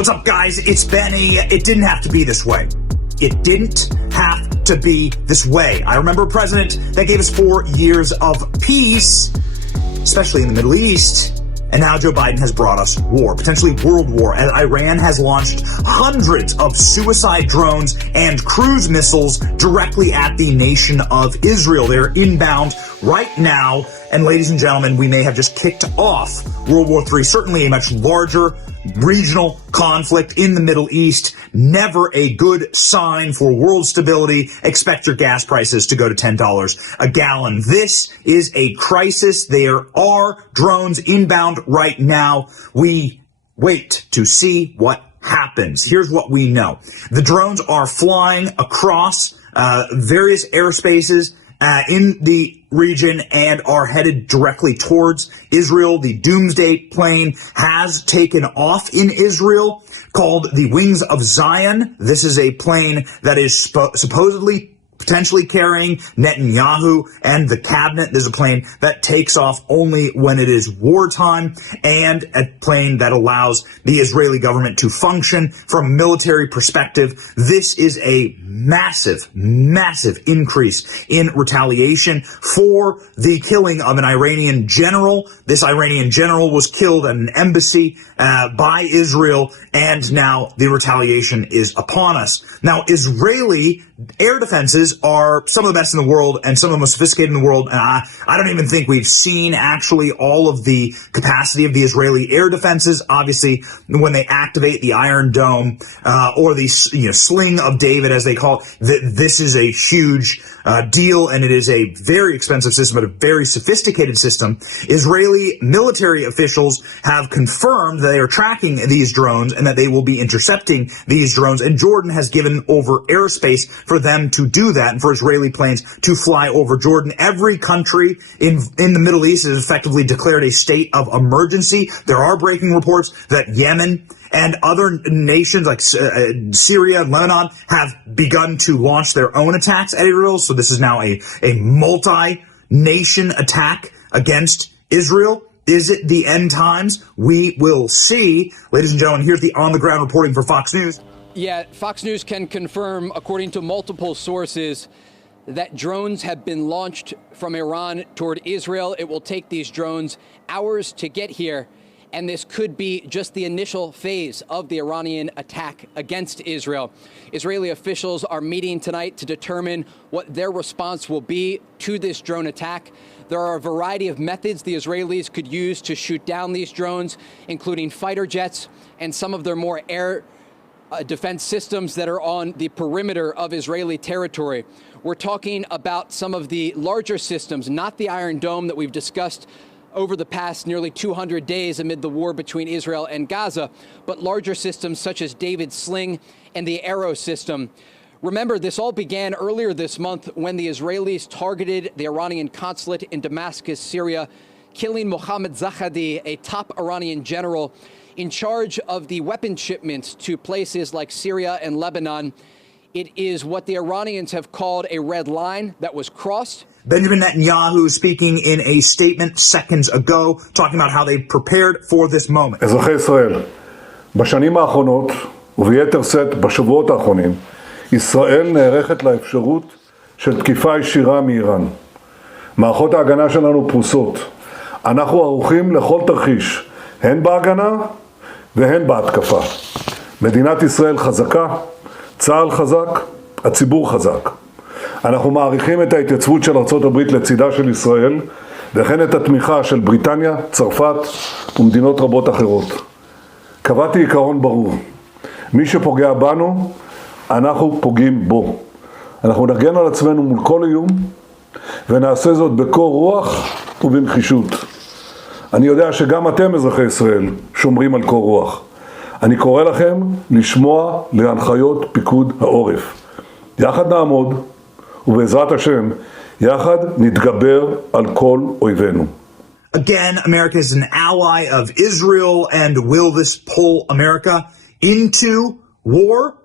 What's up, guys? It's Benny. It didn't have to be this way. It didn't have to be this way. I remember a president that gave us 4 years of peace, especially in the Middle East. And now Joe Biden has brought us war, potentially world war, as Iran has launched hundreds of suicide drones and cruise missiles directly at the nation of Israel. They're inbound right now. And ladies and gentlemen, we may have just kicked off World War III, certainly a much larger regional conflict in the Middle East. Never a good sign for world stability. Expect your gas prices to go to $10 a gallon. This is a crisis. There are drones inbound right now. We wait to see what happens. Here's what we know. The drones are flying across various airspaces in the region and are headed directly towards Israel. The Doomsday plane has taken off in Israel, called the Wings of Zion. This is a plane that is supposedly potentially carrying Netanyahu and the cabinet. There's a plane that takes off only when it is wartime, and a plane that allows the Israeli government to function from a military perspective. This is a massive, massive increase in retaliation for the killing of an Iranian general. This Iranian general was killed at an embassy by Israel, and now the retaliation is upon us. Now, Israeli air defenses are some of the best in the world and some of the most sophisticated in the world. And I don't even think we've seen actually all of the capacity of the Israeli air defenses. Obviously, when they activate the Iron Dome or the Sling of David, as they call it, this is a huge deal, and it is a very expensive system, but a very sophisticated system. Israeli military officials have confirmed that they are tracking these drones and that they will be intercepting these drones, and Jordan has given over airspace for them to do that and for Israeli planes to fly over Jordan. Every country in the Middle East has effectively declared a state of emergency. There are breaking reports that Yemen and other nations like Syria and Lebanon have begun to launch their own attacks at Israel. So this is now a multi-nation attack against Israel. Is it the end times? We will see. Ladies and gentlemen, here's the on-the-ground reporting for Fox News. Yeah, Fox News can confirm, according to multiple sources, that drones have been launched from Iran toward Israel. It will take these drones hours to get here, and this could be just the initial phase of the Iranian attack against Israel. Israeli officials are meeting tonight to determine what their response will be to this drone attack. There are a variety of methods the Israelis could use to shoot down these drones, including fighter jets and some of their more air defense systems that are on the perimeter of Israeli territory. We're talking about some of the larger systems, not the Iron Dome that we've discussed over the past nearly 200 days amid the war between Israel and Gaza, but larger systems such as David's Sling and the Arrow system. Remember, this all began earlier this month when the Israelis targeted the Iranian consulate in Damascus, Syria, killing Mohammad Zahedi, a top Iranian general in charge of the weapon shipments to places like Syria and Lebanon. It is what the Iranians have called a red line that was crossed. Benjamin Netanyahu speaking in a statement seconds ago, talking about how they prepared for this moment. אזרחי ישראל, בשנים האחרונות, וביתר שאת בשבועות האחרונים, ישראל נערכת לאפשרות של תקיפה ישירה מאיראן. מערכות ההגנה שלנו פרוסות. אנחנו ערוכים לכל תרחיש, הן בהגנה והן בהתקפה. מדינת ישראל חזקה, צה"ל חזק, הציבור חזק. אנחנו מעריכים את ההתייצבות של ארצות הברית לצידה של ישראל, וכן את התמיכה של בריטניה, צרפת ומדינות רבות אחרות. קבעתי עיקרון ברור. מי שפוגע בנו, אנחנו פוגעים בו. אנחנו נגן על עצמנו מול כל איום, ונעשה זאת בקור רוח ובנחישות. אני יודע שגם אתם, אזרחי ישראל, שומרים על קור רוח. אני קורא לכם לשמוע להנחיות פיקוד העורף. יחד נעמוד, ובעזרת השם, יחד נתגבר על כל אויבינו. Again, America is an ally of Israel, and will this pull America into war?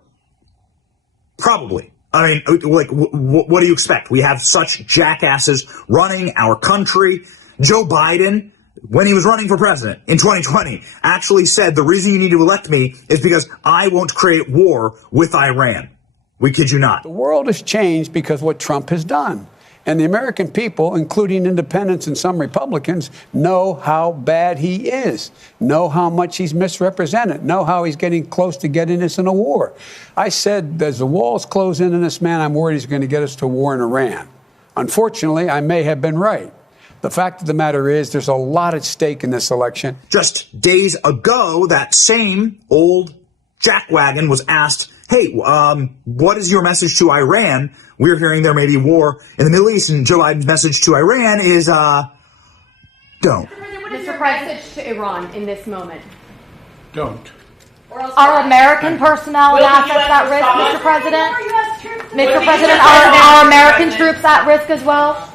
Probably. I mean, like, what do you expect? We have such jackasses running our country. Joe Biden when he was running for president in 2020, actually said the reason you need to elect me is because I won't create war with Iran. We kid you not. The world has changed because of what Trump has done. And the American people, including independents and some Republicans, know how bad he is, know how much he's misrepresented, know how he's getting close to getting us in a war. I said, as the walls close in on this man, I'm worried he's going to get us to war in Iran. Unfortunately, I may have been right. The fact of the matter is there's a lot at stake in this election. Just days ago, that same old jackwagon was asked, hey, what is your message to Iran? We're hearing there may be war in the Middle East, and Joe Biden's message to Iran is, don't. What is your message to Iran in this moment? Don't. Are American personnel and assets at risk, Mr. President? Mr. President, are American troops at risk as well?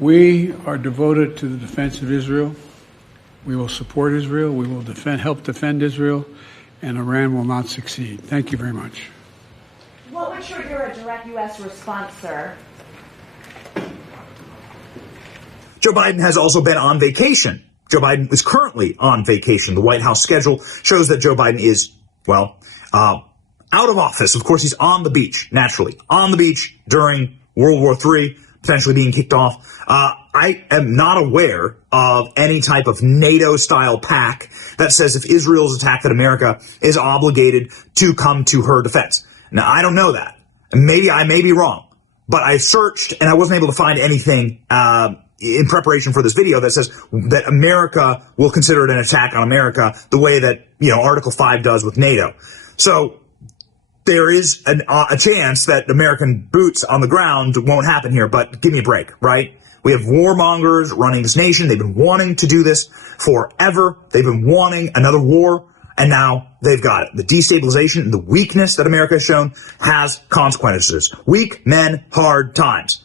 We are devoted to the defense of Israel. We will support Israel. We will help defend Israel, and Iran will not succeed. Thank you very much. What would trigger a direct U.S. response, sir? Joe Biden has also been on vacation. Joe Biden is currently on vacation. The White House schedule shows that Joe Biden is, well, out of office. Of course, he's on the beach, naturally. On the beach during World War III, potentially being kicked off. I am not aware of any type of NATO-style pact that says if Israel is attacked, that America is obligated to come to her defense. Now, I don't know that. Maybe I may be wrong, but I searched and I wasn't able to find anything in preparation for this video that says that America will consider it an attack on America the way that, Article 5 does with NATO. So there is a chance that American boots on the ground won't happen here, but give me a break, right? We have warmongers running this nation. They've been wanting to do this forever. They've been wanting another war, and now they've got it. The destabilization and the weakness that America has shown has consequences. Weak men, hard times.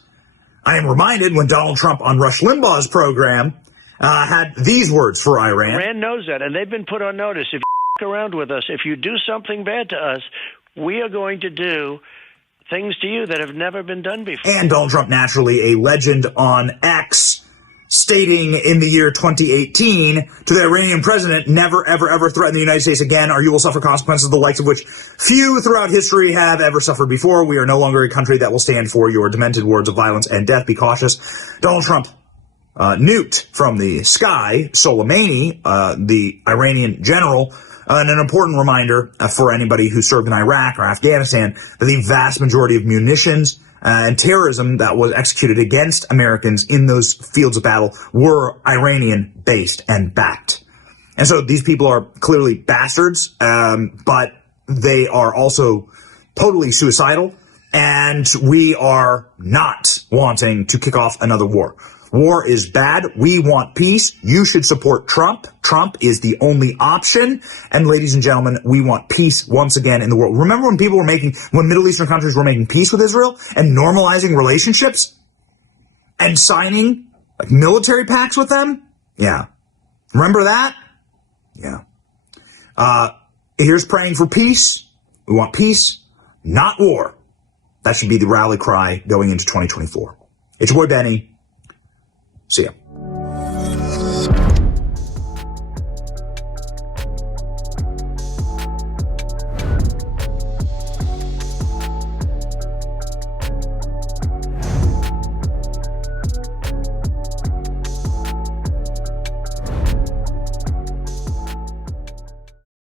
I am reminded when Donald Trump on Rush Limbaugh's program had these words for Iran. Iran knows that, and they've been put on notice. If you around with us, if you do something bad to us, we are going to do things to you that have never been done before. And Donald Trump, naturally a legend on X, stating in the year 2018 to the Iranian president, never, ever, ever threaten the United States again, or you will suffer consequences the likes of which few throughout history have ever suffered before. We are no longer a country that will stand for your demented words of violence and death. Be cautious. Donald Trump nuked from the sky Soleimani, the Iranian general, and an important reminder for anybody who served in Iraq or Afghanistan that the vast majority of munitions and terrorism that was executed against Americans in those fields of battle were Iranian-based and backed. And so these people are clearly bastards, but they are also totally suicidal, and we are not wanting to kick off another war. War is bad. We want peace. You should support Trump. Trump is the only option. And ladies and gentlemen, we want peace once again in the world. Remember when Middle Eastern countries were making peace with Israel and normalizing relationships and signing military pacts with them? Yeah. Remember that? Yeah. Here's praying for peace. We want peace, not war. That should be the rally cry going into 2024. It's your boy Benny. See ya.